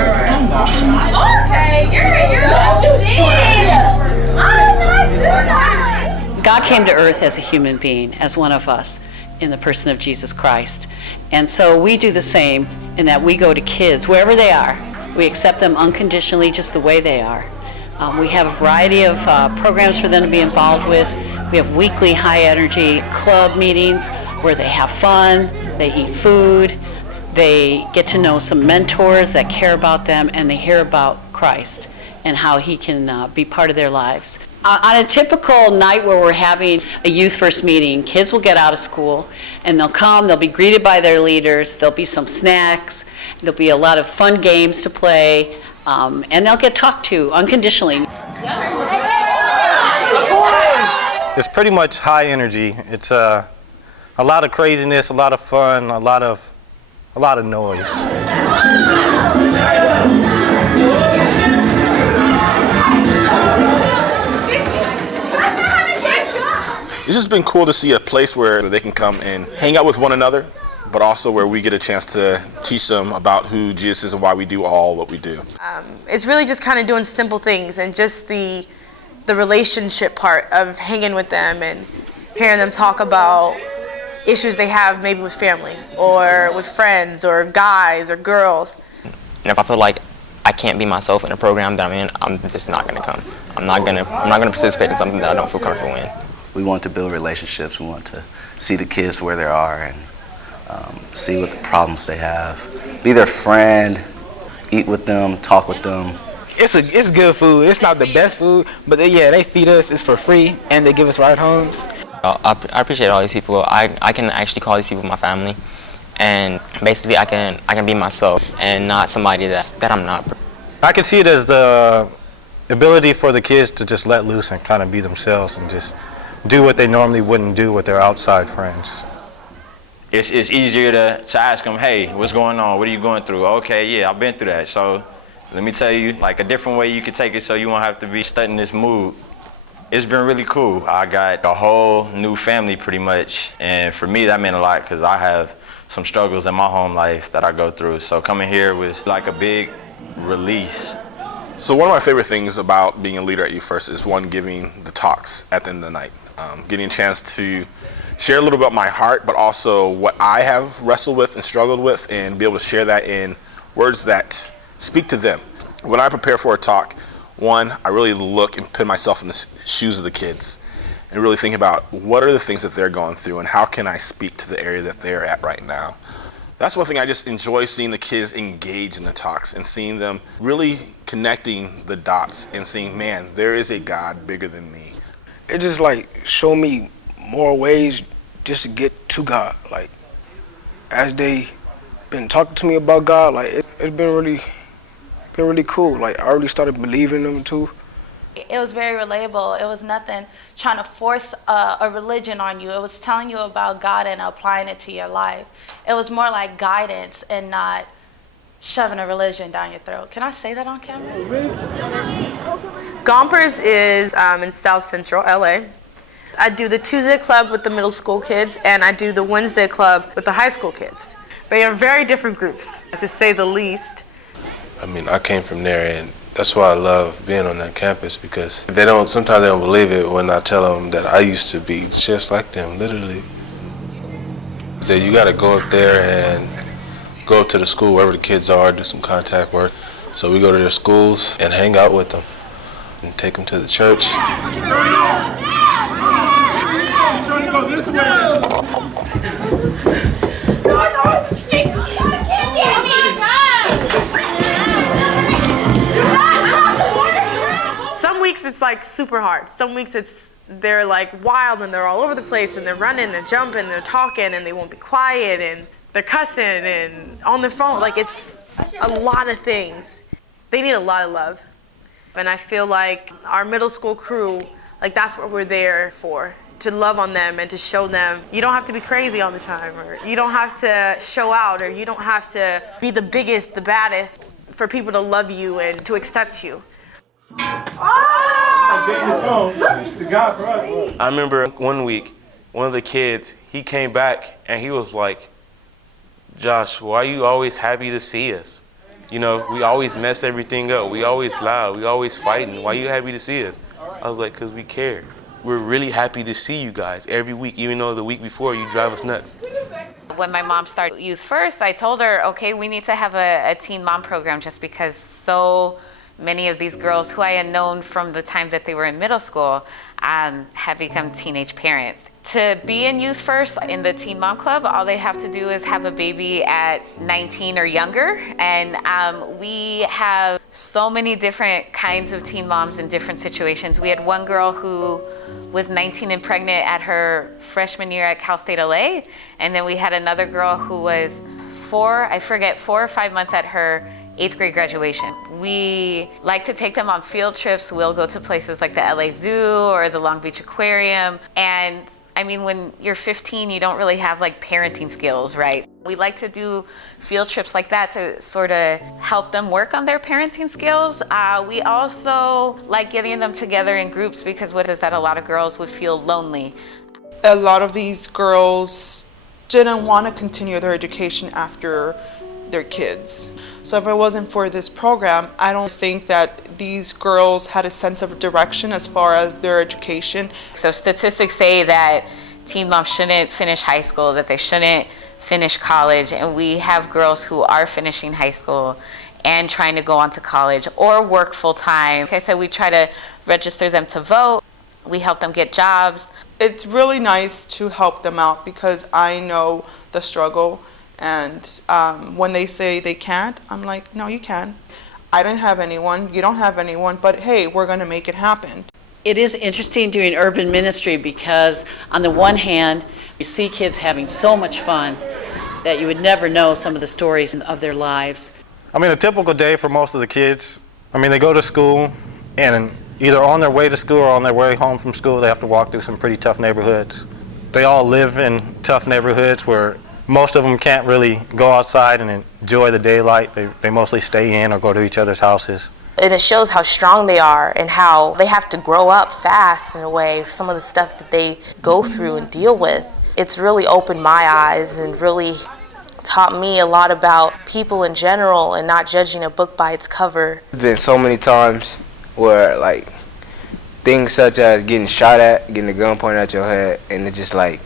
Okay, you're God came to earth as a human being, as one of us, in the person of Jesus Christ. And so we do the same in that we go to kids, wherever they are. We accept them unconditionally just the way they are. We have a variety of programs for them to be involved with. We have weekly high-energy club meetings where they have fun, they eat food, they get to know some mentors that care about them, and they hear about Christ and how he can be part of their lives. On a typical night where we're having a Youth First meeting, kids will get out of school and they'll come, they'll be greeted by their leaders, there'll be some snacks, there'll be a lot of fun games to play, and they'll get talked to unconditionally. It's pretty much high energy. It's a lot of craziness, a lot of fun, a lot of noise. It's just been cool to see a place where they can come and hang out with one another, but also where we get a chance to teach them about who Jesus is and why we do all what we do. It's really just kind of doing simple things and just the relationship part of hanging with them and hearing them talk about issues they have maybe with family or with friends or guys or girls. And if I feel like I can't be myself in a program that I'm in, I'm just not going to come. I'm not going to participate in something that I don't feel comfortable in. We want to build relationships. We want to see the kids where they are and see what the problems they have. Be their friend, eat with them, talk with them. It's good food. It's not the best food, but they feed us. It's for free, and they give us ride homes. I appreciate all these people. I can actually call these people my family, and basically I can be myself and not somebody that I'm not. I can see it as the ability for the kids to just let loose and kind of be themselves and just do what they normally wouldn't do with their outside friends. It's easier to ask them, hey, what's going on? What are you going through? Okay, yeah, I've been through that. So let me tell you, like a different way you could take it so you won't have to be stuck in this mood. It's been really cool. I got a whole new family pretty much. And for me, that meant a lot because I have some struggles in my home life that I go through. So coming here was like a big release. So one of my favorite things about being a leader at Youth First is one, giving the talks at the end of the night. Getting a chance to share a little about my heart, but also what I have wrestled with and struggled with, and be able to share that in words that speak to them. When I prepare for a talk, one, I really look and put myself in the shoes of the kids and really think about what are the things that they're going through and how can I speak to the area that they're at right now. That's one thing I just enjoy, seeing the kids engage in the talks and seeing them really connecting the dots and seeing, man, there is a God bigger than me. It just like showed me more ways just to get to God. Like as they been talking to me about God, like it's been really cool. Like I really started believing in them too. It was very relatable. It was nothing trying to force a religion on you. It was telling you about God and applying it to your life. It was more like guidance and not shoving a religion down your throat. Can I say that on camera? Gompers is in South Central LA. I do the Tuesday club with the middle school kids, and I do the Wednesday club with the high school kids. They are very different groups, to say the least. I mean, I came from there, and that's why I love being on that campus, because sometimes they don't believe it when I tell them that I used to be just like them, literally. So you got to go up there and go up to the school, wherever the kids are, do some contact work. So we go to their schools and hang out with them and take them to the church. Some weeks it's like super hard. Some weeks they're like wild and they're all over the place and they're running, they're jumping, they're talking, and they won't be quiet, and they're cussing and on their phone. Like it's a lot of things. They need a lot of love. And I feel like our middle school crew, like that's what we're there for, to love on them and to show them you don't have to be crazy all the time, or you don't have to show out, or you don't have to be the biggest, the baddest, for people to love you and to accept you. I remember one week, one of the kids, he came back and he was like, "Josh, why are you always happy to see us?" You know, we always mess everything up. We always loud. We always fighting. Why you happy to see us? I was like, because we care. We're really happy to see you guys every week, even though the week before you drive us nuts. When my mom started Youth First, I told her, okay, we need to have a teen mom program just because so many of these girls who I had known from the time that they were in middle school had become teenage parents. To be in Youth First in the Teen Mom Club, all they have to do is have a baby at 19 or younger. And we have so many different kinds of teen moms in different situations. We had one girl who was 19 and pregnant at her freshman year at Cal State LA. And then we had another girl who was 4 or 5 months at her 8th grade graduation. We like to take them on field trips. We'll go to places like the LA Zoo or the Long Beach Aquarium. And I mean, when you're 15, you don't really have like parenting skills, right? We like to do field trips like that to sort of help them work on their parenting skills. We also like getting them together in groups because what is that a lot of girls would feel lonely. A lot of these girls didn't want to continue their education after their kids. So if it wasn't for this program, I don't think that these girls had a sense of direction as far as their education. So statistics say that teen moms shouldn't finish high school, that they shouldn't finish college, and we have girls who are finishing high school and trying to go on to college or work full time. Like I said, we try to register them to vote. We help them get jobs. It's really nice to help them out because I know the struggle. And when they say they can't, I'm like, no, you can. I didn't have anyone, you don't have anyone, but hey, we're gonna make it happen. It is interesting doing urban ministry because on the one hand, you see kids having so much fun that you would never know some of the stories of their lives. I mean, a typical day for most of the kids, I mean, they go to school and either on their way to school or on their way home from school, they have to walk through some pretty tough neighborhoods. They all live in tough neighborhoods where most of them can't really go outside and enjoy the daylight. They mostly stay in or go to each other's houses. And it shows how strong they are and how they have to grow up fast in a way, some of the stuff that they go through and deal with. It's really opened my eyes and really taught me a lot about people in general and not judging a book by its cover. There's been so many times where like things such as getting shot at, getting a gun pointed at your head, and it's just like,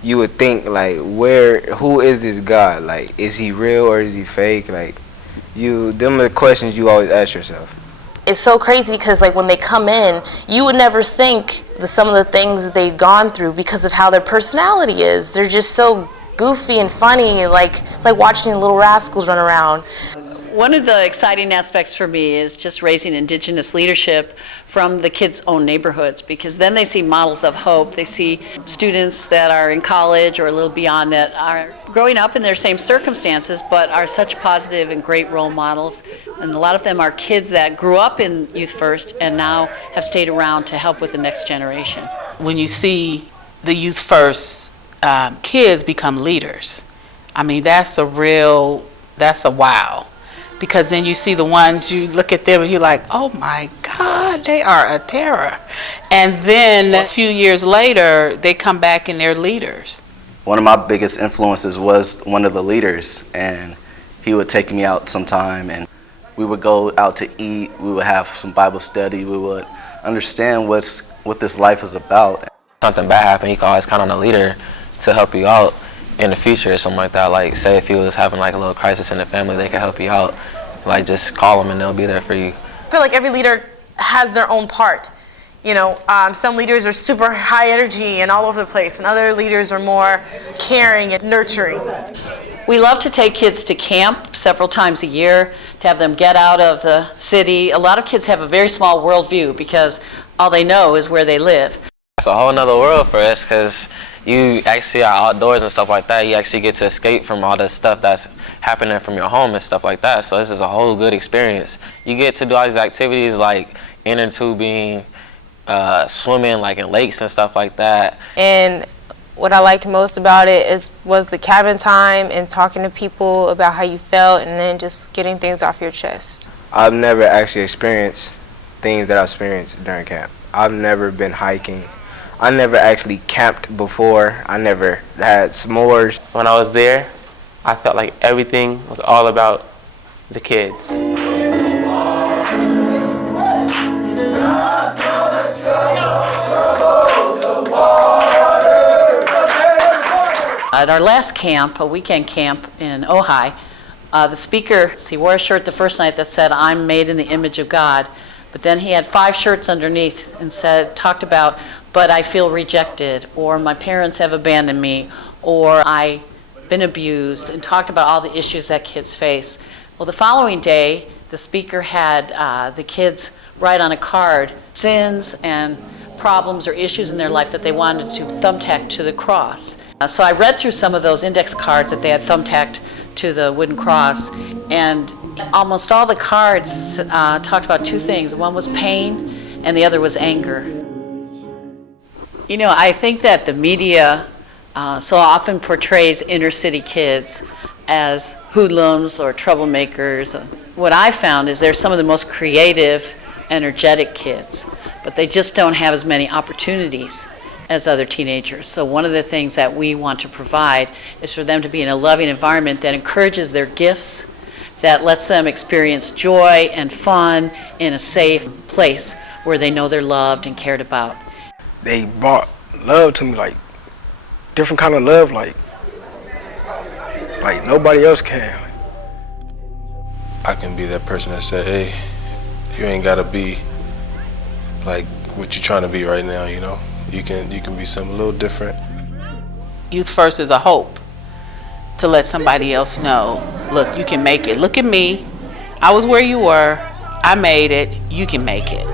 you would think like, who is this God? Like, is he real or is he fake? Like, them are the questions you always ask yourself. It's so crazy because like when they come in, you would never think some of the things that they've gone through because of how their personality is. They're just so goofy and funny, like it's like watching little rascals run around. One of the exciting aspects for me is just raising Indigenous leadership from the kids' own neighborhoods, because then they see models of hope. They see students that are in college or a little beyond that are growing up in their same circumstances but are such positive and great role models. And a lot of them are kids that grew up in Youth First and now have stayed around to help with the next generation. When you see the Youth First kids become leaders, I mean, that's a wow. Because then you see the ones, you look at them and you're like, oh my God, they are a terror. And then a few years later, they come back and they're leaders. One of my biggest influences was one of the leaders, and he would take me out sometime and we would go out to eat, we would have some Bible study, we would understand what this life is about. Something bad happened, you can always count on a leader to help you out in the future or something like that. Like, say if you was having like a little crisis in the family, they can help you out. Like, just call them and they'll be there for you. I feel like every leader has their own part. You know, some leaders are super high energy and all over the place, and other leaders are more caring and nurturing. We love to take kids to camp several times a year to have them get out of the city. A lot of kids have a very small worldview because all they know is where they live. It's a whole nother world for us because you actually are outdoors and stuff like that. You actually get to escape from all the stuff that's happening from your home and stuff like that. So this is a whole good experience. You get to do all these activities like inner tubing, swimming like in lakes and stuff like that. And what I liked most about it was the cabin time and talking to people about how you felt and then just getting things off your chest. I've never actually experienced things that I experienced during camp. I've never been hiking. I never actually camped before. I never had s'mores. When I was there, I felt like everything was all about the kids. At our last camp, a weekend camp in Ojai, the speaker, he wore a shirt the first night that said, "I'm made in the image of God." But then he had 5 shirts underneath and talked about, "But I feel rejected," or "My parents have abandoned me," or "I've been abused," and talked about all the issues that kids face. Well, the following day, the speaker had the kids write on a card sins and problems or issues in their life that they wanted to thumbtack to the cross. So I read through some of those index cards that they had thumbtacked to the wooden cross, and almost all the cards talked about 2 things. One was pain, and the other was anger. You know, I think that the media so often portrays inner city kids as hoodlums or troublemakers. What I found is they're some of the most creative, energetic kids, but they just don't have as many opportunities as other teenagers. So one of the things that we want to provide is for them to be in a loving environment that encourages their gifts, that lets them experience joy and fun in a safe place where they know they're loved and cared about. They brought love to me, like different kind of love, like nobody else can. I can be that person that said, hey, you ain't gotta be like what you're trying to be right now, you know? You can be something a little different. Youth First is a hope to let somebody else know, look, you can make it. Look at me. I was where you were. I made it. You can make it.